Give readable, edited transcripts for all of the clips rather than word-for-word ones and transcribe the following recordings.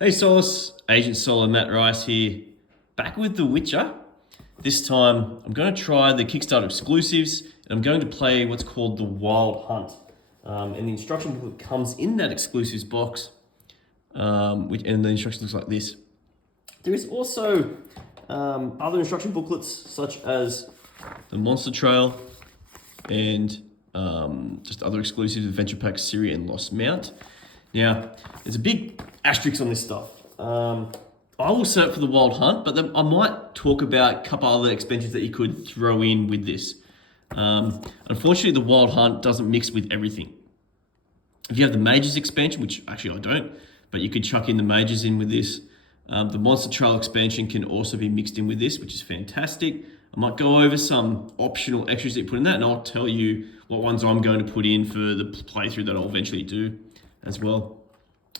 Hey Solace, Agent Solo Matt Rice here, back with The Witcher. This time I'm going to try the Kickstarter exclusives and I'm going to play what's called the Wild Hunt. And the instruction booklet comes in that exclusives box, and the instruction looks like this. There is also other instruction booklets such as the Monster Trail and just other exclusives, Adventure Pack, Syria and Lost Mount. Now, there's a big asterisk on this stuff. I will set up for the Wild Hunt, but then I might talk about a couple other expansions that you could throw in with this. Unfortunately, the Wild Hunt doesn't mix with everything. If you have the Mages expansion, which actually I don't, but you could chuck in the Mages in with this. The Monster Trail expansion can also be mixed in with this, which is fantastic. I might go over some optional extras that you put in that, and I'll tell you what ones I'm going to put in for the playthrough that I'll eventually do as well.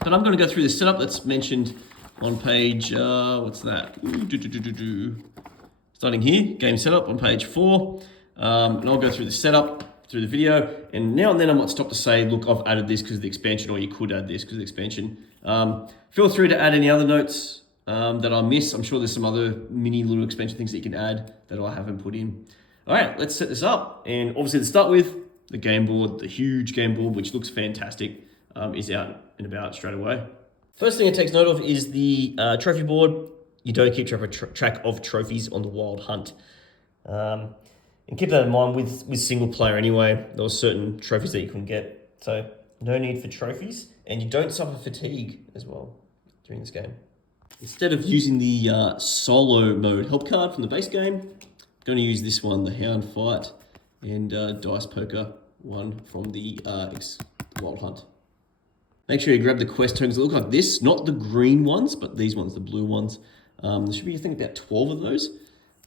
But I'm going to go through the setup that's mentioned on page, what's that? Starting here, game setup on page 4. And I'll go through the setup, through the video, and now and then I might stop to say, look, I've added this because of the expansion, or you could add this because of the expansion. Feel free to add any other notes that I miss. I'm sure there's some other mini little expansion things that you can add that I haven't put in. All right, let's set this up. And obviously to start with, the game board, the huge game board, which looks fantastic, is out and about straight away. First thing it takes note of is the trophy board. You don't keep track of trophies on the Wild Hunt. And keep that in mind with single player anyway. There were certain trophies that you couldn't get. So no need for trophies. And you don't suffer fatigue as well during this game. Instead of using the solo mode help card from the base game, I'm going to use this one, the Hound Fight and Dice Poker one from the Wild Hunt. Make sure you grab the quest tokens that look like this, not the green ones, but these ones, the blue ones. There should be, I think, about 12 of those.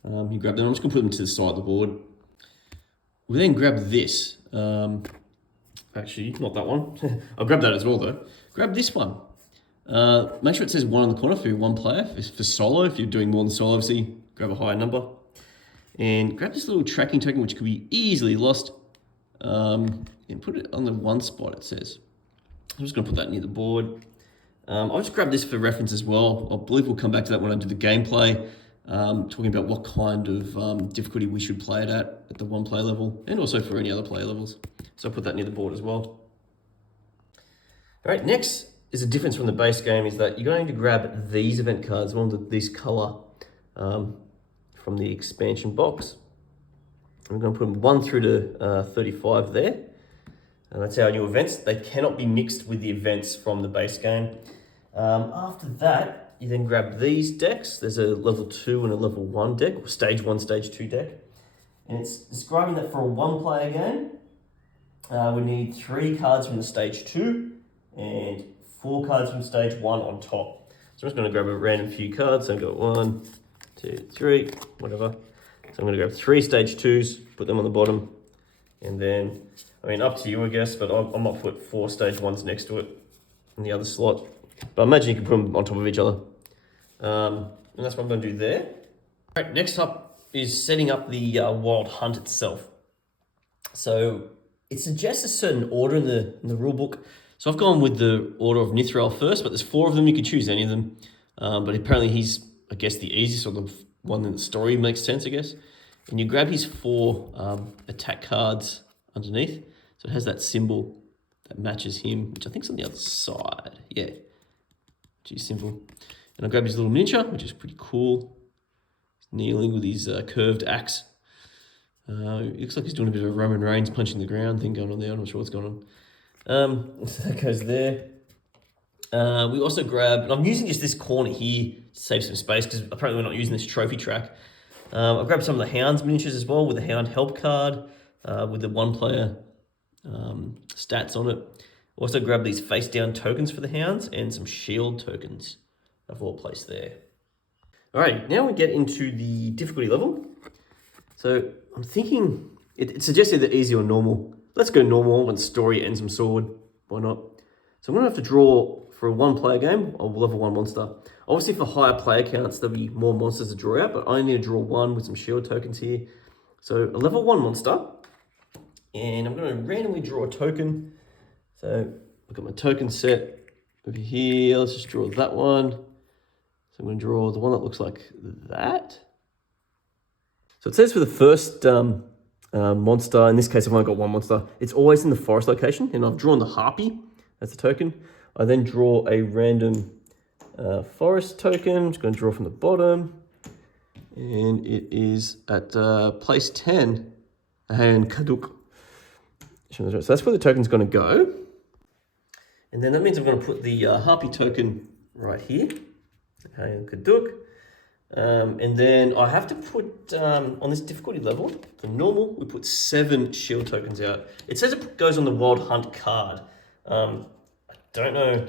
You grab them. I'm just going to put them to the side of the board. We then grab this. Actually, not that one. I'll grab that as well, though. Grab this one. Make sure it says 1 on the corner for one player. For solo, if you're doing more than solo, obviously, grab a higher number. And grab this little tracking token, which could be easily lost. And put it on the one spot, it says. I'm just going to put that near the board. I'll just grab this for reference as well. I believe we'll come back to that when I do the gameplay, talking about what kind of difficulty we should play it at the one player level, and also for any other player levels. So I'll put that near the board as well. All right, next is a difference from the base game is that you're going to grab these event cards, one of this color from the expansion box. I'm going to put them 1 through to 35 there. And that's our new events. They cannot be mixed with the events from the base game. After that, you then grab these decks. There's a level 2 and a level 1 deck, or stage 1, stage 2 deck. And it's describing that for a 1-player game, we need 3 cards from the stage 2 and 4 cards from stage 1 on top. So I'm just going to grab a random few cards. So I've got 1, 2, 3, whatever. So I'm going to grab 3 stage 2s, put them on the bottom, and then, I mean, up to you, I guess, but I might put 4 stage 1s next to it in the other slot. But I imagine you can put them on top of each other. And that's what I'm going to do there. All right, next up is setting up the Wild Hunt itself. So it suggests a certain order in the rule book. So I've gone with the order of Nithral first, but there's 4 of them. You could choose any of them. But apparently he's, I guess, the easiest, or the one in the story makes sense, I guess. And you grab his 4 attack cards underneath. So it has that symbol that matches him, which I think is on the other side. Yeah, G symbol. And I grab his little miniature, which is pretty cool. He's kneeling with his curved axe. It looks like he's doing a bit of a Roman Reigns punching the ground thing going on there. I'm not sure what's going on. So that goes there. We also grab, and I'm using just this corner here to save some space because apparently we're not using this trophy track. I grabbed some of the Hound's miniatures as well with the Hound help card with the 1-player stats on it. Also grab these face down tokens for the Hounds and some shield tokens. I've all placed there. All right, now we get into the difficulty level. So I'm thinking, it suggests either easy or normal. Let's go normal when story ends in sword. Why not? So I'm going to have to draw for a 1-player game, a level 1 monster. Obviously for higher player counts, there'll be more monsters to draw out, but I only need to draw 1 with some shield tokens here. So a level 1 monster. And I'm going to randomly draw a token. So look at my token set. over here, let's just draw that one. So I'm going to draw the one that looks like that. So it says for the first monster, in this case I've only got one monster, it's always in the forest location, and I've drawn the harpy as a token. I then draw a random forest token. I'm just going to draw from the bottom, and it is at place 10, and Kaduk. So that's where the token's going to go. And then that means I'm going to put the harpy token right here, okay, and Kaduk. And then I have to put, on this difficulty level, for normal, we put 7 shield tokens out. It says it goes on the Wild Hunt card. I don't know.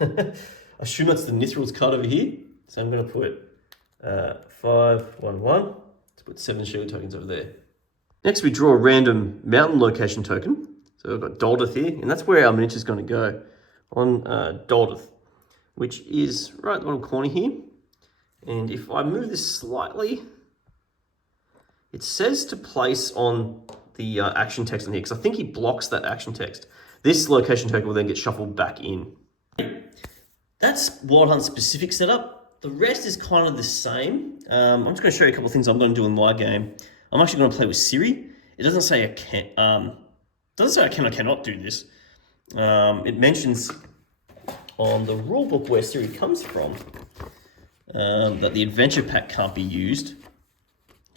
I assume that's the Runthroughs card over here. So I'm going to put 5, 1, 1. Let's put 7 shield tokens over there. Next, we draw a random mountain location token. So we've got Doldeth here, and that's where our miniature is going to go, on Doldeth, which is right at the bottom corner here. And if I move this slightly, it says to place on the action text on here, because I think he blocks that action text. This location token will then get shuffled back in. That's Wild Hunt specific setup. The rest is kind of the same. I'm just going to show you a couple of things I'm going to do in my game. I'm actually going to play with Siri. It doesn't say I can. Doesn't say I can or cannot do this. It mentions on the rulebook where Siri comes from. That the adventure pack can't be used.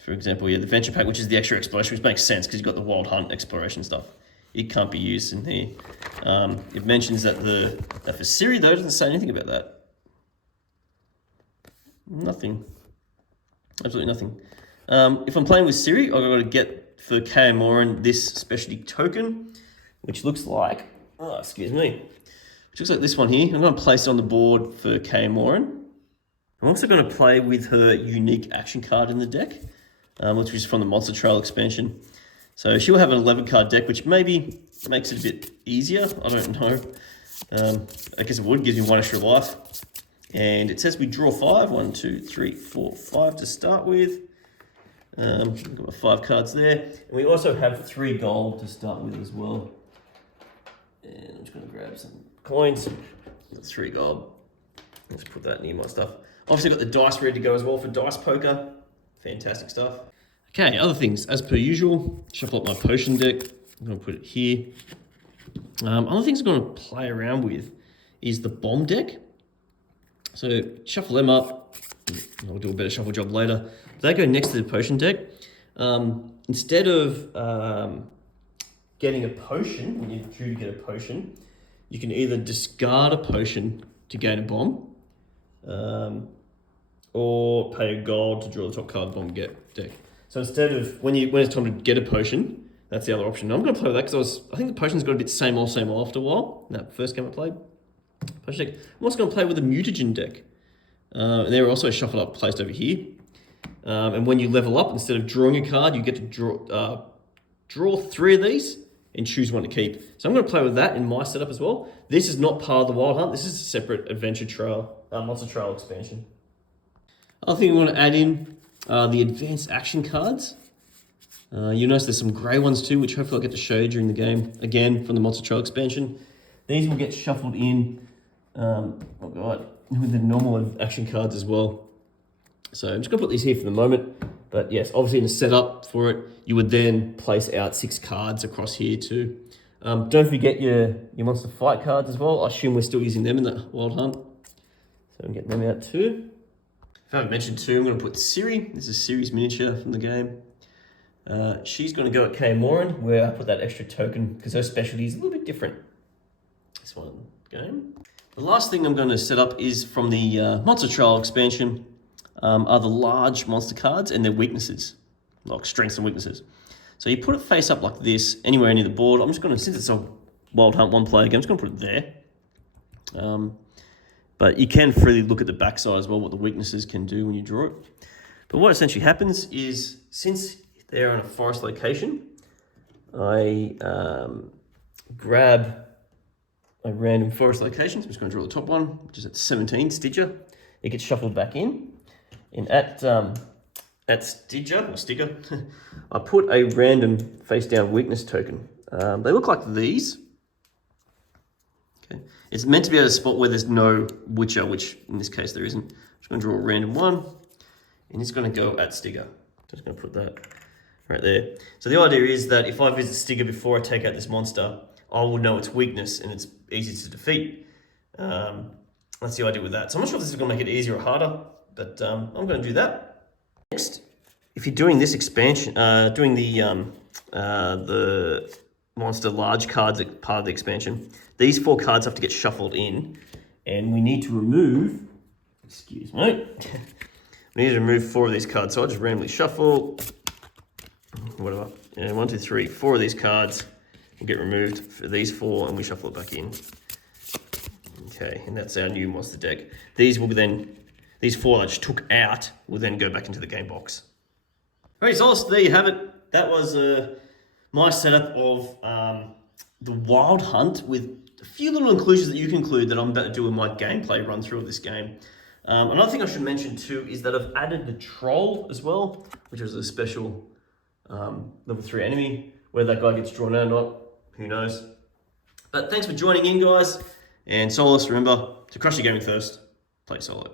For example, yeah, the adventure pack, which is the extra exploration, which makes sense because you've got the Wild Hunt exploration stuff. It can't be used in here. It mentions that for Siri though, it doesn't say anything about that. Nothing. Absolutely nothing. If I'm playing with Siri, I've got to get for Kaemoran this specialty token, which looks like, which looks like this one here. I'm going to place it on the board for Kaemoran. I'm also going to play with her unique action card in the deck, which is from the Monster Trail expansion. So she'll have an 11 card deck, which maybe makes it a bit easier. I don't know. I guess it would, gives me 1 extra life. And it says we draw 5. 1, 2, 3, 4, 5 to start with. Got my 5 cards there. And we also have 3 gold to start with as well. And I'm just going to grab some coins. 3 gold. Let's put that near my stuff. Obviously got the dice ready to go as well for dice poker. Fantastic stuff. Okay, other things. As per usual, shuffle up my potion deck. I'm going to put it here. Other things I'm going to play around with is the bomb deck. So shuffle them up. I'll do a better shuffle job later. They go next to the potion deck. Instead of getting a potion, when you're due to get a potion, you can either discard a potion to gain a bomb, or pay a gold to draw the top card of the bomb deck. So instead of, when it's time to get a potion, that's the other option. Now I'm going to play with that because I think the potion's got a bit same old after a while. In that first game I played. Potion deck. I'm also going to play with a mutagen deck. And they're also shuffled up, placed over here. And when you level up, instead of drawing a card, you get to draw 3 of these and choose one to keep. So I'm going to play with that in my setup as well. This is not part of the Wild Hunt. This is a separate Adventure Trail, Monster Trail expansion. Other thing we want to add in are the advanced action cards. You'll notice there's some grey ones too, which hopefully I'll get to show you during the game. Again, from the Monster Trail expansion. These will get shuffled in, with the normal action cards as well. So I'm just going to put these here for the moment. But yes, obviously in the setup for it, you would then place out 6 cards across here too. Don't forget your Monster Fight cards as well. I assume we're still using them in the Wild Hunt. So I'm getting them out too. If I haven't mentioned too, I'm going to put Siri. This is Siri's miniature from the game. She's going to go at Kaemoran, where I put that extra token, because her specialty is a little bit different. This one game. The last thing I'm going to set up is from the Monster Trail expansion, are the large monster cards and their weaknesses, like strengths and weaknesses. So you put it face up like this, anywhere near the board. I'm just going to, since it's a Wild Hunt 1-player game, I'm just going to put it there. But you can freely look at the backside as well, what the weaknesses can do when you draw it. But what essentially happens is, since they're in a forest location, I grab a random forest location. So I'm just going to draw the top one, which is at 17, Stitcher. It gets shuffled back in. And at Stitcher, I put a random face down weakness token. They look like these. Okay. It's meant to be at a spot where there's no Witcher, which in this case there isn't. I'm just going to draw a random one, and it's going to go at Stigger. Just going to put that right there. So the idea is that if I visit Stigger before I take out this monster, I will know its weakness and it's easy to defeat. That's the idea with that. So I'm not sure if this is going to make it easier or harder, but I'm going to do that. Next, if you're doing this expansion, doing the monster large cards part of the expansion, these 4 cards have to get shuffled in, and we need to remove, excuse me, we need to remove 4 of these cards. So I'll just randomly shuffle, whatever, 1, 2, 3, 4 of these cards will get removed for these 4, and we shuffle it back in. Okay, and that's our new monster deck. These will be then, these 4 I just took out will then go back into the game box. All right, so there you have it. That was my setup of the Wild Hunt with a few little inclusions that you can include that I'm about to do in my gameplay run through of this game. Another thing I should mention too is that I've added the Troll as well, which is a special level 3 enemy. Whether that guy gets drawn out or not, who knows. But thanks for joining in, guys. And Soloists, remember, to crush your gaming thirst, play solo.